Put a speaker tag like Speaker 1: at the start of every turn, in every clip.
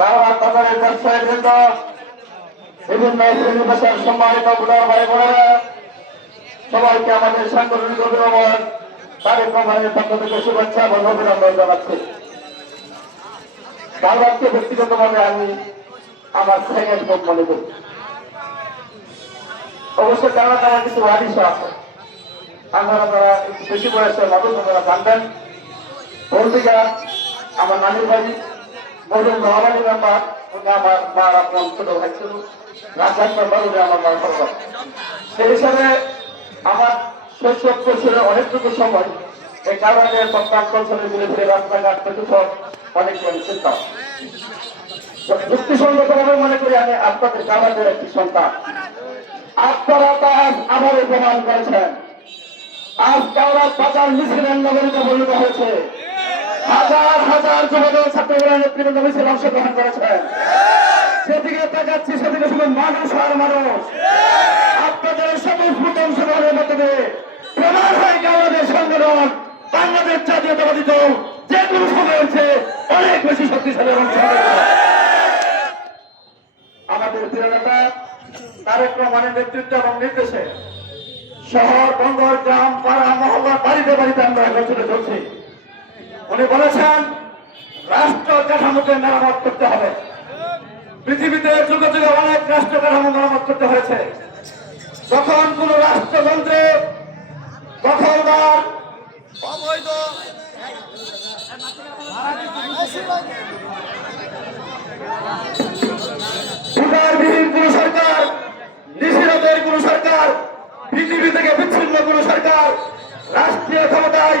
Speaker 1: বারবার বাজারের ব্যবসায়ী বৃন্দ বিভিন্ন শ্রেণি পেশার সম্মানিত বুড়ার ভাই বোনেরা, সবাইকে আমাদের সাংগঠনিক অভিভাবক তারেক রহমানের পক্ষ থেকে শুভেচ্ছা এবং অভিনন্দন জানাচ্ছি। বারবারকে ব্যক্তিগতভাবে আমি আমার সেকেন্ড হোক মনে করি। অবশ্য কিছু আদিশ আছে। আপনারা একটু বেশি বয়সের মানুষ আপনারা জানবেন পত্রিকা আমার নানির বাড়ি সর্ব সেই হিসাবে আমার শৈশব কৈশোরের অনেকটুকু সময় এই মনে করি আমি আপনাদের কামাদের একটি সন্তান আপনারা তা আবারও প্রমাণ করেছেন আজ কাউরা বাজার মিছিলের নগরীতে পরিণত হয়েছে হাজার হাজার যুবদল ছাত্রীরা নেতৃবৃন্দ মিছিল অংশগ্রহণ করেছেন সেদিকে তাকাচ্ছি, সেদিকে শুধু মানুষ আর মানুষ। আপনাদের স্বতঃস্ফূর্ত অংশগ্রহণের মাধ্যমে প্রমাণ হয় আমাদের সংগঠন বাংলাদেশ জাতীয়তাবাদী দল যে কোনো সময় হচ্ছে অনেক বেশি শক্তিশালী এবং আমাদের নেতা, তারেক রহমানের নেতৃত্ব এবং নির্দেশে শহর, বন্দর, গ্রাম, পাড়া, মহল্লা, বাড়িতে বাড়িতে আমরা এখন ছুটে চলছি উনি বলেছেন, রাষ্ট্র কাঠামোকে মেরামত করতে হবে। পৃথিবীতে যুগে যুগে অনেক রাষ্ট্র কাঠামো মেরামত করতে হয়েছে। যখন কোন রাষ্ট্রযন্ত্রে দখলদার
Speaker 2: অবৈধ
Speaker 1: উদারবিহীন কোন সরকার নিশিরাতের কোন সরকার পৃথিবী থেকে বিচ্ছিন্ন কোন সরকার রাষ্ট্রীয় ক্ষমতায়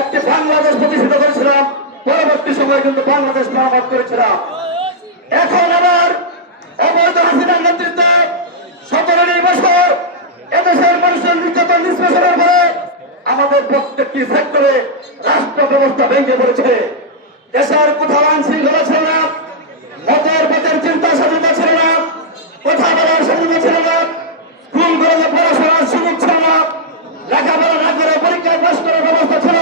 Speaker 1: একটি বাংলাদেশ প্রতিষ্ঠিত করেছিলাম। পরবর্তী সময়ে কিন্তু বাংলাদেশ মেরামত করেছিলাম। এখন আবার অবৈধ হাসিনার নেতৃত্বে এদেশের মানুষের নির্যাতন নিষ্পেষণের আমাদের প্রত্যেকটি সেক্টরে রাষ্ট্র ব্যবস্থা ভেঙে পড়েছে। দেশের কোথাও আইন শৃঙ্খলা ছিল না, মতের পথের চিন্তা স্বাধীনতা ছিল না, কথা বলার স্বাধীনতা ছিল না, স্কুল, কলেজে পড়াশোনার সুযোগ ছিল না, লেখাপড়া না করে পরীক্ষায় পাশ করার ব্যবস্থা ছিল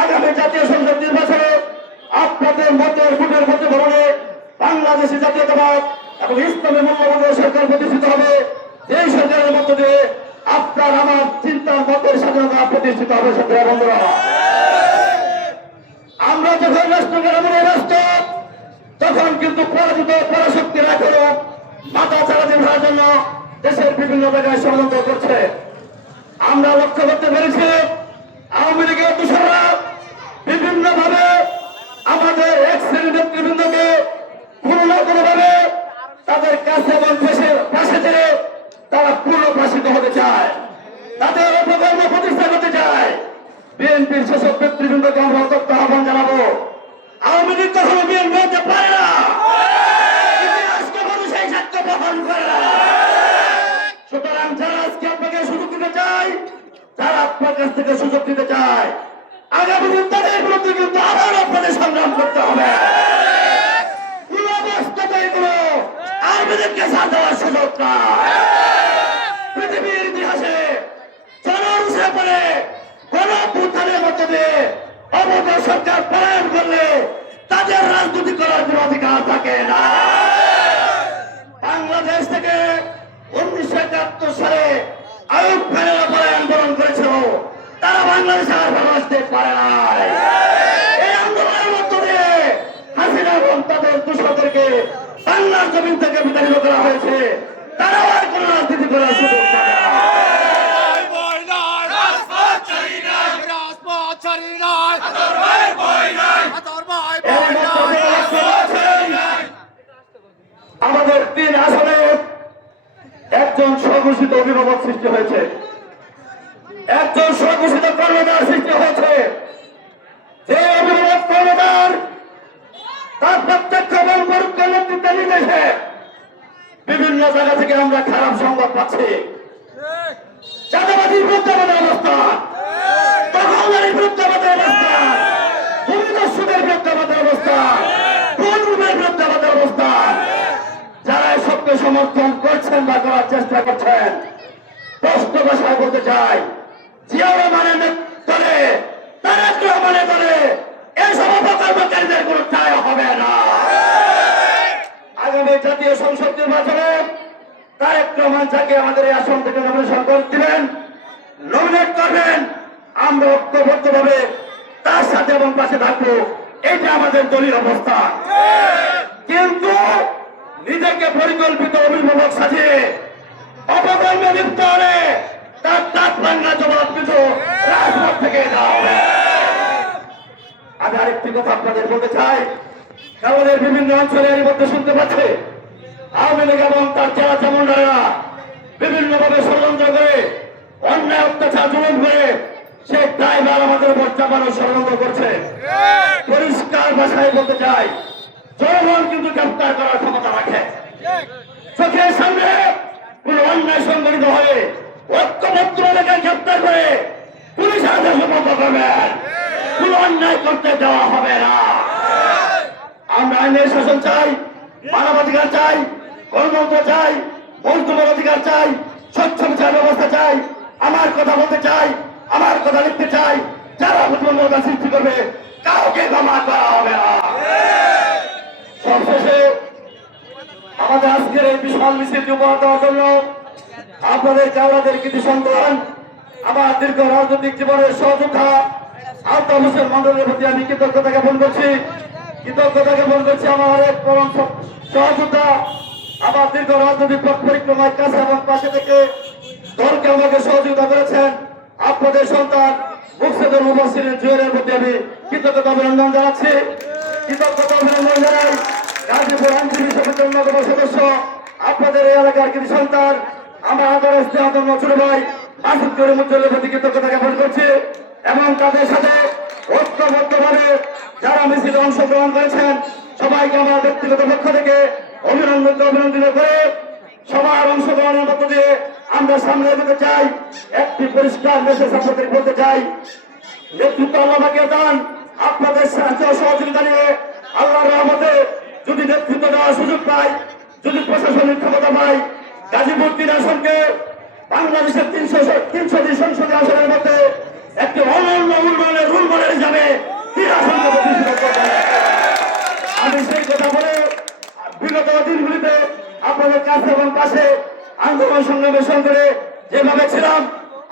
Speaker 1: আগামী জাতীয় সংসদ নির্বাচনে আপনাদের মতের ভোটের মধ্যে ভরণে বাংলাদেশি জাতীয়তাবাদ এবং ইসলামী মূল্যবোধের সরকার প্রতিষ্ঠিত হবে। এই সরকারের মধ্য দিয়ে আপনার আমার চিন্তা, মতের স্বাধীনতা প্রতিষ্ঠিত হবে সন্ধ্যা বন্ধুরা। আমরা যখন রাষ্ট্র গ্রামীণ রাষ্ট্র তখন কিন্তু পরাজিত পরাশক্তির এখনও মাথা চালাতে ধরার জন্য দেশের বিভিন্ন জায়গায় ষড়যন্ত্র করছে। আমরা লক্ষ্য করতে পেরেছি আওয়ামী লীগের দোষরা বিভিন্ন ভাবে আমাদের এক শ্রেণির নেতৃবৃন্দকে কোনো না কোনো ভাবে তাদের কাছে এবং পাশে ছেড়ে তারা পূর্ণ প্রশিত হতে চায়। তাদের অপকর্ম প্রতিষ্ঠা করতে চায়। বিএনপির সেসব নেতৃবৃন্দকে আমরা অত্যন্ত আহ্বান জানাব আওয়ামী লীগ কখনো বিএনপি হতে পারে না ইতিহাসকে মানুষ এই সাক্ষ্য বহন করে না সুতরাং যারা আজকে আপনাকে সুযোগ দিতে চায় যারা আপনার কাছ থেকে সুযোগ দিতে চায় আগামী দিন তাদের বিরুদ্ধে কিন্তু আবার আপনাদের সংগ্রাম করতে হবে। পৃথিবীর ইতিহাসে জনরুষে পরে গণপুত্থানের মধ্যে দিয়ে অবৈধ সরকার পলায়ন করলে তাদের রাজনীতি করার কোনো অধিকার থাকে না বাংলাদেশ থেকে উনিশশো একাত্তর সালে আয়ুব খানেরা পলায়ন বরণ করেছিল তারা বাংলাদেশে আর ভালোবাসতে পারে না। এই আন্দোলনের মধ্য দিয়ে হাসিনা এবং তার থেকে বাংলার জমিন থেকে বিতাড়িত করা হয়েছে। তারা আর কোন রাজনীতি করার সুযোগ পাবে না।
Speaker 2: বই নাই রাজপথ ছাড়ি নাই রাজপথ ছাড়ি নাই আদর ভাই বই নাই আদর ভাই
Speaker 1: এর
Speaker 2: বই
Speaker 1: মধ্যে
Speaker 2: নাই
Speaker 1: দিয়ে আছেন আমাদের তিন আসনে একজন স্বঘোষিত অভিভাবক সৃষ্টি হয়েছে। একজন স্বঘোষিত কর্মদার সৃষ্টি হয়েছে। যে অভিভাবক কর্মদার তার প্রত্যক্ষ এবং পরোক্ষ নেতৃত্বে বিভিন্ন জায়গা থেকে আমরা খারাপ সংবাদ পাচ্ছি। চাঁদাবাদীর বিরুদ্ধে আমাদের অবস্থান দখলদারির বিরুদ্ধে আমাদের অবস্থান ভূমিদস্যুদের বিরুদ্ধে আমাদের অবস্থান কোনরূপের বিরুদ্ধে আমাদের অবস্থান যারা এসবকে সমর্থন করছেন বা করার চেষ্টা করছেন, প্রশ্ন ভাষায় বলতে চাই জিয়া রহমানের দলে তারেক রহমানের দলে এসব অপকর্মকারীদের কোনো ঠাঁই হবে না। আগামী জাতীয় সংসদ নির্বাচনে তারেক রহমান আমাদের এই আসন থেকে নমিনেশন করে দিবেন নমিনেট করবেন, আমরা ঐক্যবদ্ধভাবে তার সাথে এবং পাশে থাকব। এটা আমাদের দলীয় অবস্থান কিন্তু নিজেকে পরিকল্পিত অভিভাবক সাজিয়ে, অপকর্মে লিপ্ত হলে তার তাপ বাংলা জবাব কিন্তু রাজপথ থেকে হবে আমি আরেকটি কথা আপনাদের বলতে চাই। আমাদের বিভিন্ন অঞ্চলে এর মধ্যে শুনতে পাচ্ছে। আওয়ামী লীগ এবং তার জেলা চামুন্ডারা বিভিন্ন ভাবে ষড়যন্ত্র করে, অন্যায় অত্যাচার জুলুম করে, সে ড্রাইভার আমাদের উপর চাপানোর ষড়যন্ত্র করছে। পরিষ্কার ভাষায় বলতে চাই, জনগণ কিন্তু গ্রেফতার করার ক্ষমতা রাখে। চোখের সামনে কোন অন্যায় সংগঠিত হয়ে ঐক্যবদ্ধ এলাকায় গ্রেফতার করে পুলিশ আদেশ বন্ধ করবেন কোন অন্যায় করতে দেওয়া হবে না। আমরা আইনের শাসন চাই, মানবাধিকার চাই, গণতন্ত্র চাই মজদুমের অধিকার চাই, স্বচ্ছ বিচার ব্যবস্থা চাই, আমার কথা বলতে চাই, আমার কথা লিখতে চাই, যারা প্রতিবন্ধকতা সৃষ্টি করবে, কাউকে ক্ষমা করা হবে না। সবশেষে আমাদের আজকের এই বিশাল মিছিল উপহার দেওয়ার জন্য আপনাদের চাওয়াদের কিছু সন্তান, আমার দীর্ঘ রাজনৈতিক জীবনের সহযোদ্ধা, আলতা হোসেন মন্ডলের প্রতি আমি কৃতজ্ঞতা জ্ঞাপন করছি। কৃতজ্ঞতা জ্ঞাপন করছি আমার এক পরম সহ- সহযোদ্ধা, আমার দীর্ঘ রাজনৈতিক পরিক্রমায় কাছে এবং পাশে থেকে দলকে আমাকে সহযোগিতা করেছেন। আপনাদের সন্তান মুর্শিদুল মুবাসিরের জুয়েলের প্রতি আমি কৃতজ্ঞতা অভিনন্দন জানাচ্ছি। কৃতজ্ঞতা অভিনন্দন জানাই গাজীপুর আইনজীবী সমিতির অন্যতম সদস্য। আপনাদের এই এলাকার কিছু সন্তান আমার আদর স্নেহতম ছোট ভাই মাসুদ করিম উজ্জ্বলের প্রতি কৃতজ্ঞতা জ্ঞাপন করছি এবং তাদের সাথে ঐক্যবদ্ধভাবে যারা মিছিলে অংশগ্রহণ করেছেন, সবাইকে আমার ব্যক্তিগত পক্ষ থেকে অভিনন্দন অভিনন্দিত করে সবার অংশগ্রহণের মধ্য দিয়ে আমরা সামনে এগোতে চাই, একটি পরিষ্কার মেসেজ আপনাদের বলতে চাই। নেতৃত্ব আল্লাহকে দান, আপনাদের সাহায্য সহযোগিতা নিয়ে আল্লাহর রহমতে যদি নেতৃত্ব দেওয়ার সুযোগ পাই, যদি প্রশাসনিক ক্ষমতা পাই গাজীপুর আসনকে বাংলাদেশের তিনশো তিনশোটি সংসদীয় আসনের মধ্যে একটি অনন্য উন্নয়নের মডেল হিসাবে তিন আমি সেই কথা বলে বিগত দিনগুলিতে আপনাদের কাছে এবং পাশে আন্দোলন সংগ্রামের সঙ্গে যেভাবে ছিলাম,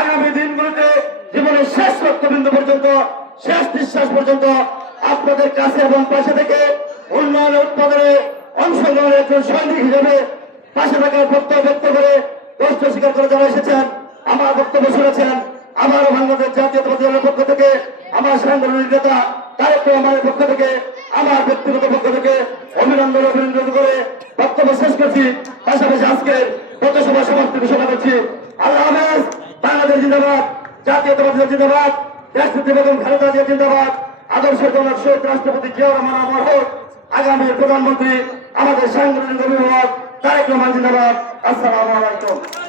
Speaker 1: আগামী দিনগুলিতে জীবনের শেষ রক্তবিন্দু পর্যন্ত, শেষ নিঃশ্বাস পর্যন্ত আপনাদের কাছে এবং পাশে থেকে উন্নয়ন উৎপাদনে অংশগ্রহণের একজন সৈনিক হিসেবে পাশে থাকার প্রত্যয় ব্যক্ত করে কষ্ট স্বীকার করে যারা এসেছেন, আমার বক্তব্য শুনেছেন। আমার বাংলাদেশ জাতীয়তাবাদী দলের পক্ষ থেকে, আমার সাংগঠনিক নেতা তারেক রহমানের পক্ষ থেকে, আমার ব্যক্তিগত পক্ষ থেকে অভিনন্দন অভিনন্দন করে বক্তব্য শেষ করছি। পাশাপাশি আজকে পথসভা সমাপ্তি ঘোষণা করছি। আল্লাহ হাফেজ, বাংলাদেশ জিন্দাবাদ, জাতীয়তাবাদী জিন্দাবাদ রাষ্ট্রপতি বেগম খালেদা জিয়া জিন্দাবাদ, আদর্শ শহীদ রাষ্ট্রপতি জিয়া রহমান, আমার হোক। আগামী প্রধানমন্ত্রী, আমাদের সাংগঠনিক অভিভাবক তারেক রহমান জিন্দাবাদ আসসালামু আলাইকুম